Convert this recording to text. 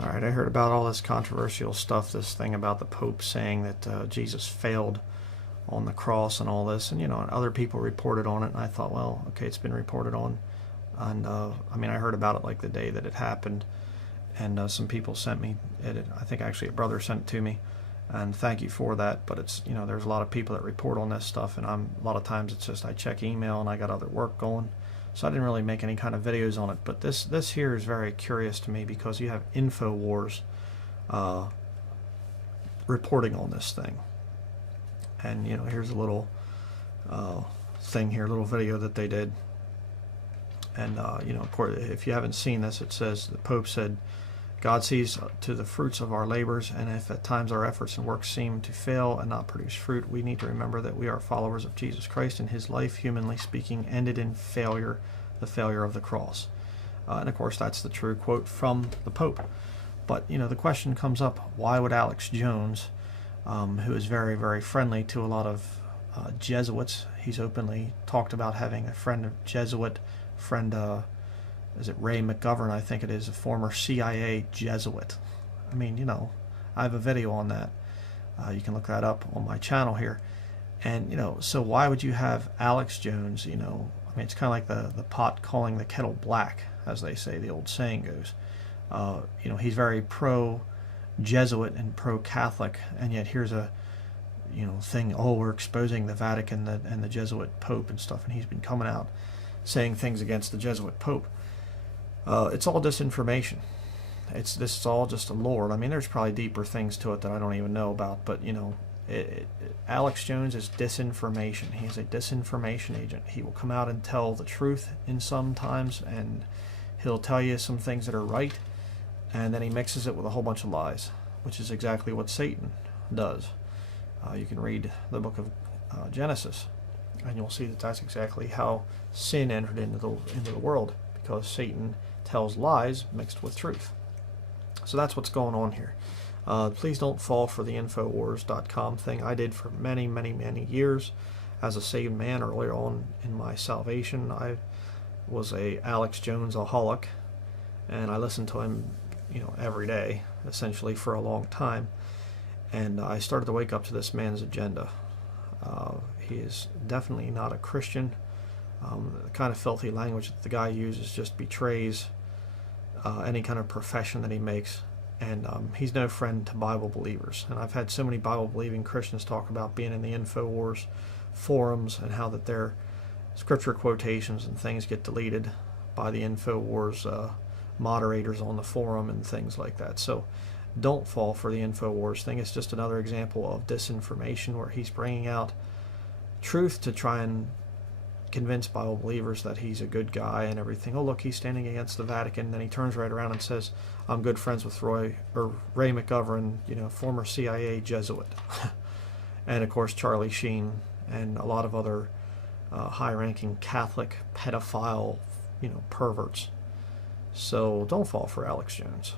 All right, I heard about all this controversial stuff, this thing about the Pope saying that Jesus failed on the cross and all this, and other people reported on it, and I thought, well, okay, it's been reported on, and I mean, I heard about it like the day that it happened, and some people sent me it. I think actually a brother sent it to me, and thank you for that. But it's there's a lot of people that report on this stuff, and a lot of times it's just I check email and I got other work going, so I didn't really make any kind of videos on it. But this here is very curious to me because you have Infowars reporting on this thing, and here's a little thing here, a little video that they did, and of course, if you haven't seen this, it says the Pope said, God sees to the fruits of our labors, and if at times our efforts and works seem to fail and not produce fruit, we need to remember that we are followers of Jesus Christ, and his life, humanly speaking, ended in failure, the failure of the cross. And of course, that's the true quote from the Pope. But the question comes up: why would Alex Jones, who is very, very friendly to a lot of Jesuits, he's openly talked about having a Jesuit friend. Is it Ray McGovern? I think it is, a former CIA Jesuit. I mean, I have a video on that. You can look that up on my channel here. And, so why would you have Alex Jones, I mean, it's kind of like the pot calling the kettle black, as they say, the old saying goes. He's very pro-Jesuit and pro-Catholic, and yet here's a, thing, we're exposing the Vatican and the Jesuit Pope and stuff, and he's been coming out saying things against the Jesuit Pope. It's all disinformation. This is all just a lore. I mean, there's probably deeper things to it that I don't even know about, but Alex Jones is disinformation. He's a disinformation agent. He will come out and tell the truth in some times, and he'll tell you some things that are right, and then he mixes it with a whole bunch of lies, which is exactly what Satan does. You can read the book of Genesis, and you'll see that that's exactly how sin entered into the world, because Satan tells lies mixed with truth. So that's what's going on here. Please don't fall for the Infowars.com thing. I did for many, many, many years as a saved man. Earlier on in my salvation, I was a Alex Jones-aholic, and I listened to him, every day, essentially for a long time. And I started to wake up to this man's agenda. He is definitely not a Christian. The kind of filthy language that the guy uses just betrays any kind of profession that he makes, and he's no friend to Bible believers. And I've had so many Bible-believing Christians talk about being in the Infowars forums and how that their scripture quotations and things get deleted by the Infowars moderators on the forum and things like that. So don't fall for the Infowars thing. It's just another example of disinformation where he's bringing out truth to try and convince Bible believers that he's a good guy and everything. Oh, look, he's standing against the Vatican. Then he turns right around and says, I'm good friends with Ray McGovern, former CIA Jesuit. And of course, Charlie Sheen and a lot of other high-ranking Catholic pedophile, perverts. So don't fall for Alex Jones.